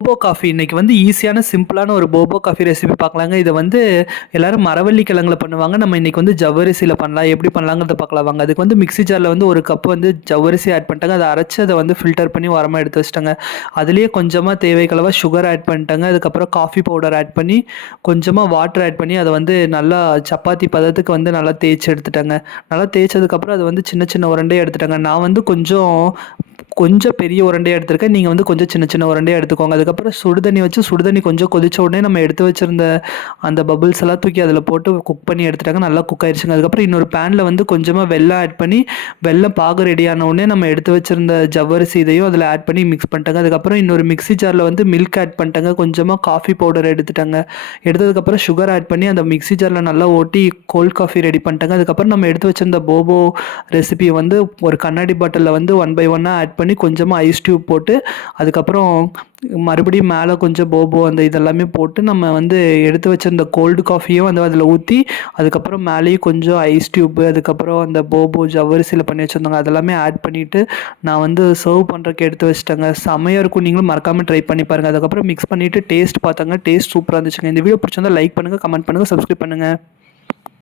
Bobo coffee இன்னைக்கு வந்து ஈஸியான சிம்பிளான ஒரு போபோ காஃபி ரெசிபி பார்க்கலாங்க. இதை வந்து எல்லாரும் மரவள்ளி கிழங்குல பண்ணுவாங்க. நம்ம இன்னைக்கு வந்து ஜவ்வரிசியில் பண்ணலாம். எப்படி பண்ணலாங்கிறத பார்க்கலாம் வாங்க. அதுக்கு வந்து மிக்ஸி ஜாரில் வந்து ஒரு கப் வந்து ஜவ்வரிசி ஆட் பண்ணிட்டாங்க. அதை அரைச்சி அதை வந்து ஃபில்டர் பண்ணி உரமாக எடுத்து வச்சிட்டாங்க. அதுலேயே கொஞ்சமாக தேவைக்களவா சுகர் ஆட் பண்ணிட்டாங்க. அதுக்கப்புறம் காஃபி பவுடர் ஆட் பண்ணி கொஞ்சமாக வாட்டர் ஆட் பண்ணி அதை வந்து நல்லா சப்பாத்தி பதத்துக்கு வந்து நல்லா தேய்ச்சி எடுத்துட்டாங்க. நல்லா தேய்ச்சதுக்கப்புறம் அதை வந்து சின்ன சின்ன உருண்டையாக எடுத்துட்டாங்க. நான் வந்து கொஞ்சம் பெரிய உருண்டையாக எடுத்திருக்கேன். நீங்கள் வந்து கொஞ்சம் சின்ன சின்ன உருண்டையாக எடுத்துக்கோங்க. அதுக்கப்புறம் சுடுதண்ணி வச்சு சுடுதண்ணி கொஞ்சம் கொதிச்ச உடனே நம்ம எடுத்து வச்சிருந்த அந்த பபிள்ஸ் எல்லாம் தூக்கி அதில் போட்டு குக் பண்ணி எடுத்துட்டாங்க. நல்லா குக் ஆயிடுச்சுங்க. அதுக்கப்புறம் இன்னொரு பேனில் வந்து கொஞ்சமாக வெல்லம் ஆட் பண்ணி வெல்லம் பாகு ரெடியான உடனே நம்ம எடுத்து வச்சிருந்த ஜவ்வரிசி இதையும் அதில் ஆட் பண்ணி மிக்ஸ் பண்ணிட்டாங்க. அதுக்கப்புறம் இன்னொரு மிக்ஸி ஜாரில் வந்து மில்க் ஆட் பண்ணிட்டாங்க. கொஞ்சமாக காஃபி பவுடர் எடுத்துட்டாங்க. எடுத்ததுக்கப்புறம் சுகர் ஆட் பண்ணி அந்த மிக்ஸி ஜாரில் நல்லா ஓட்டி கோல்ட் காஃபி ரெடி பண்ணிட்டாங்க. அதுக்கப்புறம் நம்ம எடுத்து வச்சிருந்த போபோ ரெசிபியை வந்து ஒரு கண்ணாடி பாட்டிலில் வந்து 1 by 1 ஆட் பண்ணி கொஞ்சமாக ஐஸ் டியூப் போட்டு அதுக்கப்புறம் மறுபடியும் மேலே கொஞ்சம் போபோ அந்த இதெல்லாமே போட்டு நம்ம வந்து எடுத்து வச்சிருந்த கோல்டு காஃபியும் வந்து அதில் ஊற்றி அதுக்கப்புறம் மேலேயும் கொஞ்சம் ஐஸ் டியூப்பு அதுக்கப்புறம் அந்த போபோ ஜவ்வரிசியில் பண்ணி வச்சுருந்தாங்க அதெல்லாமே ஆட் பண்ணிவிட்டு நான் வந்து சர்வ் பண்ணுறக்கு எடுத்து வச்சிட்டேங்க. செமையாக இருக்கும். நீங்களும் மறக்காமல் ட்ரை பண்ணி பாருங்கள். அதுக்கப்புறம் மிக்ஸ் பண்ணிவிட்டு டேஸ்ட் பார்த்தாங்க. டேஸ்ட் சூப்பராக இருந்துச்சுங்க. இந்த வீடியோ பிடிச்சிருந்தா லைக் பண்ணுங்கள், கமெண்ட் பண்ணுங்கள், சப்ஸ்கிரைப் பண்ணுங்கள்.